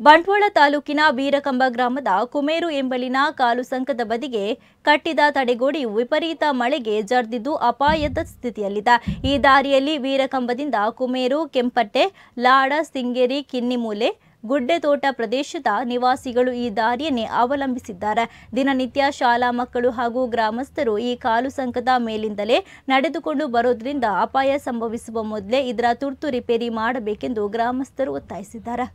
ಬಂಟ್ವಾಳ ತಾಲೂಕಿನ ವೀರಕಂಬ ಗ್ರಾಮದ ಕುಮೇರು ಎಂಬಲಿನ ಕಾಲು ಸಂಕದ ಬದಿಗೆ ಕಟ್ಟಿದ ತಡೆಗೋಡೆಯು ವಿಪರೀತ ಮಳೆಗೆ ಜರ್ದಿದ್ದು ಅಪಾಯದ ಸ್ಥಿತಿಯಲ್ಲಿದೆ. ಈ ದಾರಿಯಲ್ಲಿ ವೀರಕಂಬದಿಂದ ಕುಮೇರು, ಕೆಂಪಟ್ಟೆ, ಲಾಡ, ಸಿಂಗೇರಿ, ಕಿನ್ನಿಮೂಲೆ, ಗುಡ್ಡೆತೋಟ ಪ್ರದೇಶದ ನಿವಾಸಿಗಳು ಈ ದಾರಿಯನ್ನೇ ಅವಲಂಬಿಸಿದ್ದಾರೆ. ದಿನನಿತ್ಯ ಶಾಲಾ ಮಕ್ಕಳು ಹಾಗೂ ಗ್ರಾಮಸ್ಥರು ಈ ಕಾಲು ಸಂಕದ ಮೇಲಿಂದಲೇ ನಡೆದುಕೊಂಡು ಬರೋದ್ರಿಂದ ಅಪಾಯ ಸಂಭವಿಸುವ ಮೊದಲೇ ಇದರ ತುರ್ತು ರಿಪೇರಿ ಮಾಡಬೇಕೆಂದು ಗ್ರಾಮಸ್ಥರು ಒತ್ತಾಯಿಸಿದ್ದಾರೆ.